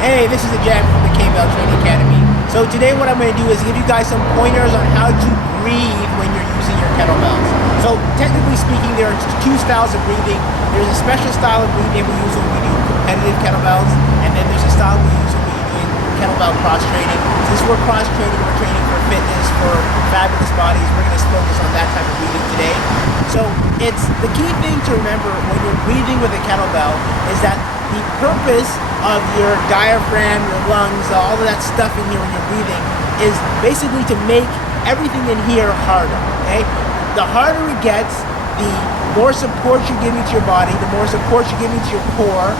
Hey, this is Ajamu from the Kbell Training Academy. So today what I'm going to do is give you guys some pointers on how to breathe when you're using your kettlebells. So technically speaking, there are two styles of breathing. There's a special style of breathing we use when we do competitive kettlebells, and then there's a style we use when we're doing kettlebell cross training. Since we're cross training, we're training for fitness, for fabulous bodies, we're going to focus on that type of breathing today. So it's the key thing to remember when you're breathing with a kettlebell is that the purpose of your diaphragm, your lungs, all of that stuff in here when you're breathing is basically to make everything in here harder, okay? The harder it gets, the more support you're giving to your body, the more support you're giving to your core,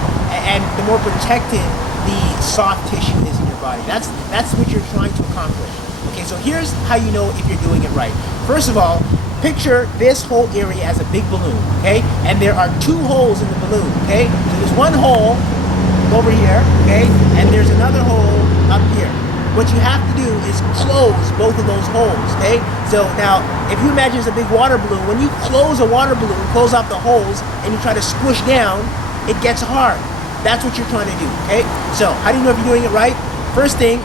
and the more protected the soft tissue is in your body. That's what you're trying to accomplish. Okay, so here's how you know if you're doing it right. First of all, picture this whole area as a big balloon, okay? And there are two holes in the balloon, okay? So there's one hole over here, okay? And there's another hole up here. What you have to do is close both of those holes, okay? So now, if you imagine it's a big water balloon, when you close a water balloon, close off the holes, and you try to squish down, it gets hard. That's what you're trying to do, okay? So, how do you know if you're doing it right? First thing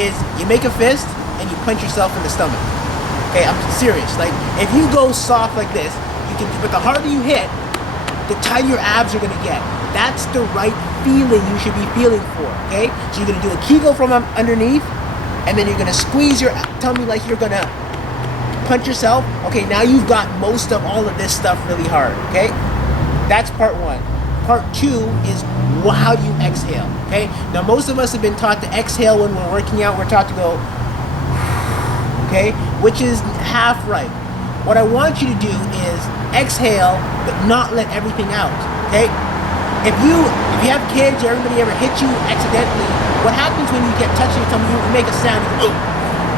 is you make a fist and you punch yourself in the stomach. Okay, I'm serious. Like, if you go soft like this, you can, but the harder you hit, the tighter your abs are gonna get. That's the right feeling you should be feeling for, okay? So you're gonna do a Kegel from underneath, and then you're gonna squeeze your tummy like you're gonna punch yourself. Okay, now you've got most of all of this stuff really hard, okay? That's part one. Part two is how do you exhale, okay? Now most of us have been taught to exhale when we're working out. We're taught to go, okay? Which is half right. What I want you to do is exhale, but not let everything out, okay? If you have kids or everybody ever hit you accidentally, what happens when you get touched in your tummy, you make a sound, you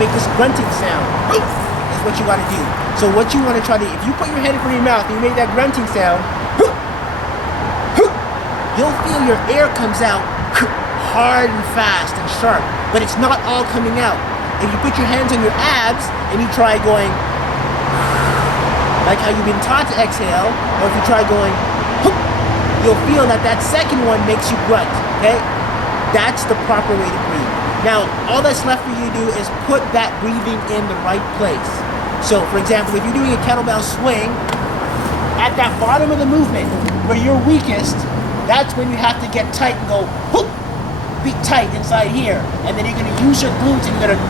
make this grunting sound, is what you want to do. So what you want to try to, if you put your head in front of your mouth and you make that grunting sound, you'll feel your air comes out hard and fast and sharp, but it's not all coming out. If you put your hands on your abs and you try going, like how you've been taught to exhale, or if you try going, you'll feel that that second one makes you grunt, okay? That's the proper way to breathe. Now, all that's left for you to do is put that breathing in the right place. So, for example, if you're doing a kettlebell swing, at that bottom of the movement, where you're weakest, that's when you have to get tight and go, whoop, be tight inside here. And then you're gonna use your glutes and you're gonna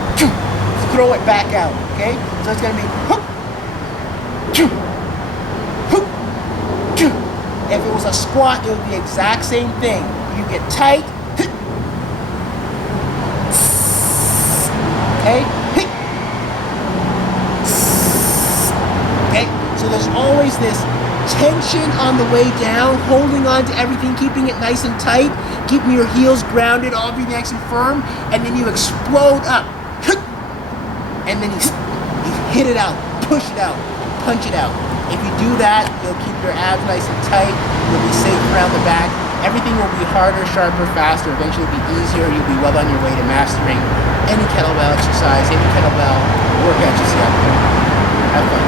throw it back out, okay? So it's gonna be, whoop, whoop, whoop. If it was a squat, it would be the exact same thing. You get tight, okay? Okay, so there's always this tension on the way down, holding on to everything, keeping it nice and tight, keeping your heels grounded, all be nice and firm, and then you explode up. And then you hit it out, push it out, punch it out. If you do that, you'll keep your abs nice and tight, you'll be safe around the back, everything will be harder, sharper, faster, eventually it'll be easier, you'll be well on your way to mastering any kettlebell exercise, any kettlebell workout you see out there. Have fun.